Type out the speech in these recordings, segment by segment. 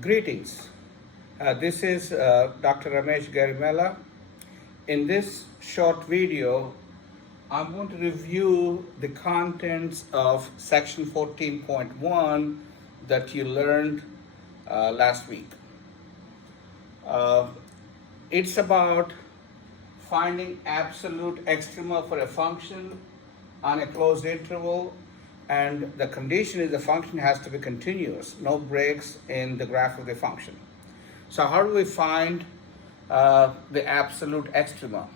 Greetings. This is Dr. Ramesh Garimella. In this short video, I'm going to review the contents of section 14.1 that you learned last week. It's about finding absolute extrema for a function on a closed interval, and the condition is the function has to be continuous, no breaks in the graph of the function. So how do we find the absolute extrema?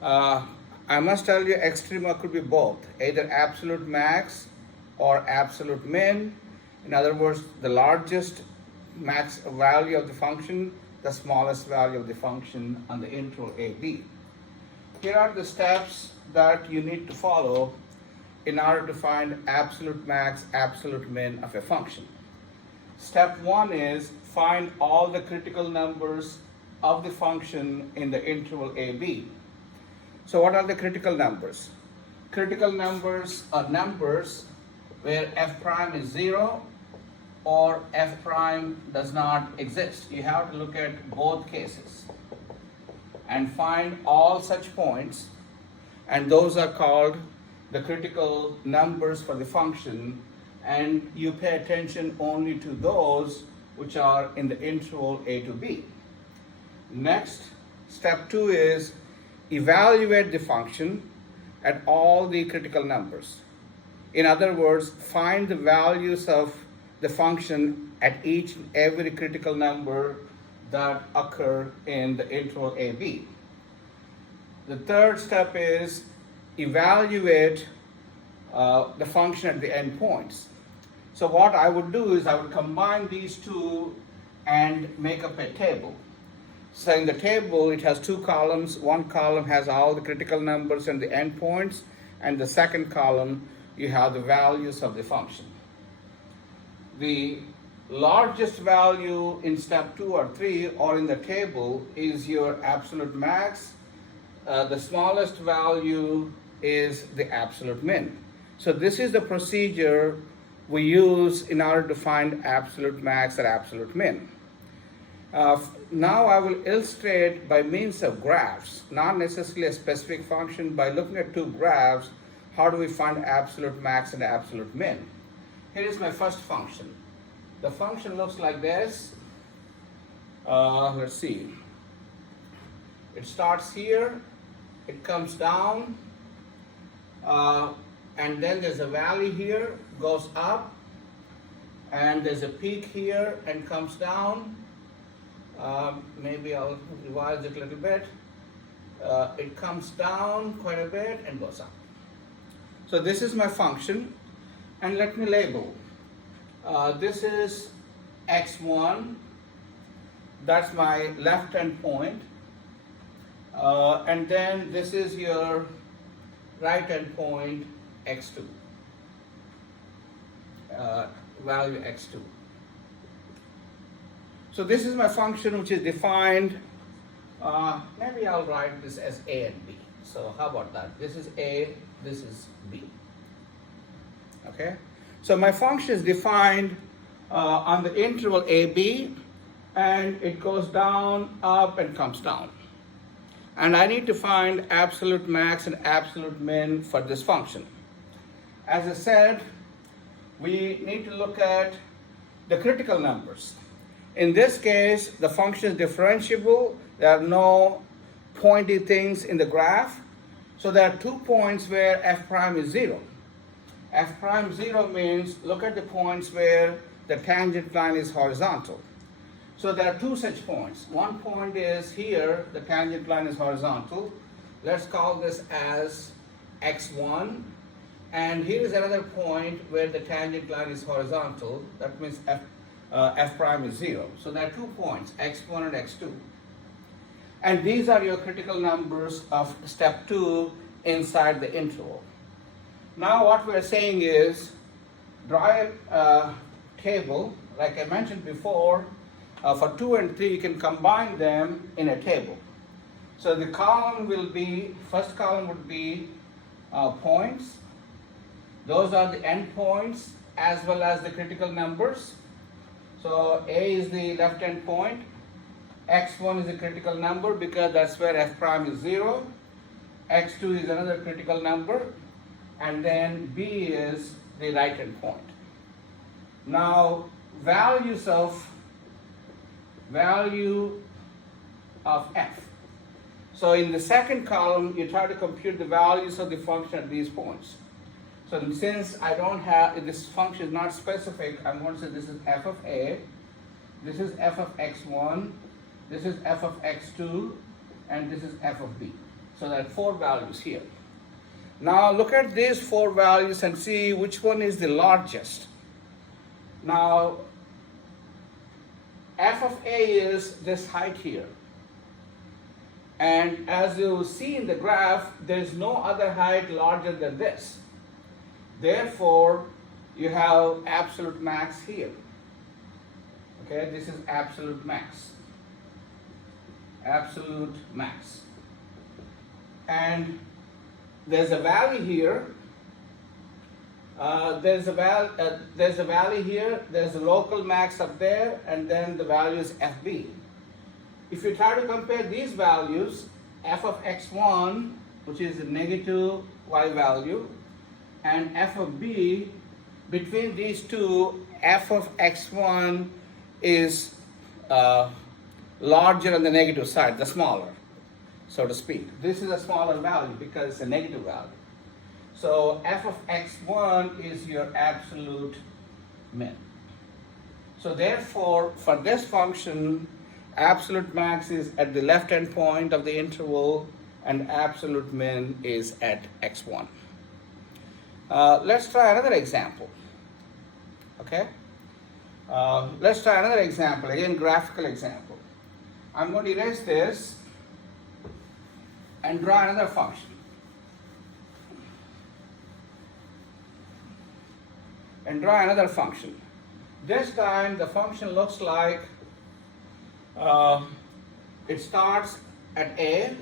I must tell you, extrema could be both, either absolute max or absolute min. In other words, the largest max value of the function, the smallest value of the function on the interval AB. Here are the steps that you need to follow in order to find absolute max, absolute min of a function. Step 1 is find all the critical numbers of the function in the interval AB. So what are the critical numbers? Critical numbers are numbers where f prime is 0 or f prime does not exist. You have to look at both cases and find all such points, and those are called the critical numbers for the function, and you pay attention only to those which are in the interval A to B. Next, step 2 is evaluate the function at all the critical numbers. In other words, find the values of the function at each and every critical number that occur in the interval AB. The third step is evaluate the function at the endpoints. So what I would do is I would combine these two and make up a table. So in the table, it has two columns. One column has all the critical numbers and the endpoints, and the second column, you have the values of the function. The largest value in step 2 or 3 or in the table is your absolute max. The smallest value is the absolute min. So this is the procedure we use in order to find absolute max or absolute min. Now I will illustrate by means of graphs, not necessarily a specific function. By looking at two graphs, how do we find absolute max and absolute min? Here is my first function. The function looks like this. Let's see. It starts here, it comes down, and then there's a valley here, goes up, and there's a peak here and comes down. Maybe I'll revise it a little bit. It comes down quite a bit and goes up. So this is my function, and let me label. This is x1, that's my left hand point, and then this is your right hand point, x2, value x2. So this is my function which is defined, maybe I'll write this as a and b. So how about that? This is a, this is b. Okay? So my function is defined on the interval AB, and it goes down, up, and comes down. And I need to find absolute max and absolute min for this function. As I said, we need to look at the critical numbers. In this case, the function is differentiable. There are no pointy things in the graph. So there are 2 points where f prime is 0. F prime 0 means look at the points where the tangent line is horizontal. So there are 2 such points. One point is here, the tangent line is horizontal. Let's call this as x1. And here is another point where the tangent line is horizontal. That means f prime is 0. So there are 2 points, x1 and x2. And these are your critical numbers of step 2 inside the interval. Now what we're saying is draw a table. Like I mentioned before, for 2 and 3 you can combine them in a table. So the column will be, first column would be points. Those are the endpoints as well as the critical numbers. So A is the left end point, x1 is a critical number because that's where f prime is 0, x2 is another critical number, and then B is the right end point. Now value of f. So in the second column, you try to compute the values of the function at these points. So since I don't have, this function is not specific, I'm going to say this is f of a, this is f of x1, this is f of x2, and this is f of b. So there are 4 values here. Now look at these 4 values and see which one is the largest. Now f of a is this height here. And as you see in the graph, there is no other height larger than this. Therefore, you have absolute max here. Okay, this is absolute max. Absolute max. And there's a valley here. There's a valley here. There's a local max up there, and then the value is FB. If you try to compare these values, f of x1, which is a negative y value, and f of b, between these two, f of x1 is larger on the negative side, the smaller, so to speak. This is a smaller value because it's a negative value. So f of x1 is your absolute min. So therefore, for this function, absolute max is at the left end point of the interval and absolute min is at x1. Let's try another example. Okay? Let's try another example, again graphical example. I'm going to erase this and draw another function. This time the function looks like it starts at A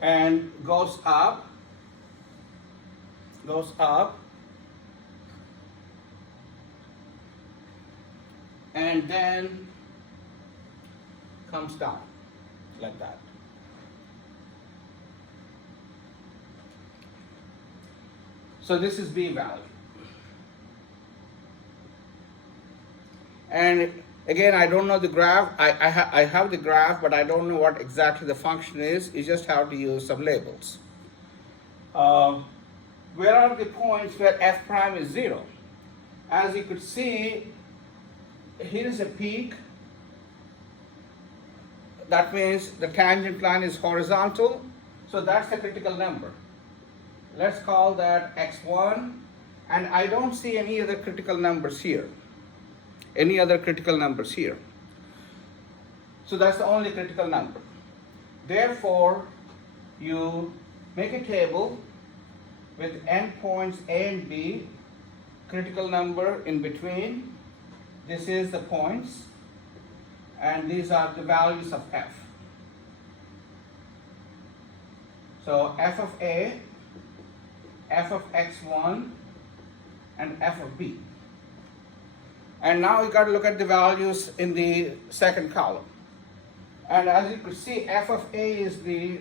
and goes up, and then comes down like that. So this is B value. And again, I don't know the graph. I have the graph, but I don't know what exactly the function is. You just have to use some labels. Where are the points where f prime is 0? As you could see, here is a peak. That means the tangent line is horizontal. So that's the critical number. Let's call that x1. And I don't see any other critical numbers here. So that's the only critical number. Therefore, you make a table with endpoints A and B, critical number in between. This is the points, and these are the values of f. So f of A, f of x1, and f of b. And now we got to look at the values in the second column. And as you can see, f of a is the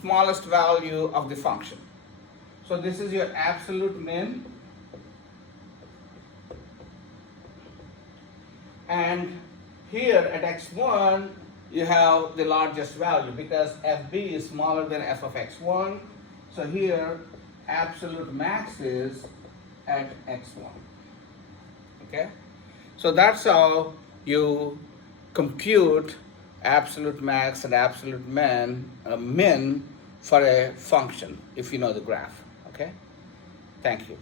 smallest value of the function. So this is your absolute min. And here at x1, you have the largest value because fb is smaller than f of x1. So here, absolute max is at x1. Okay? So that's how you compute absolute max and absolute min for a function if you know the graph. Okay? Thank you.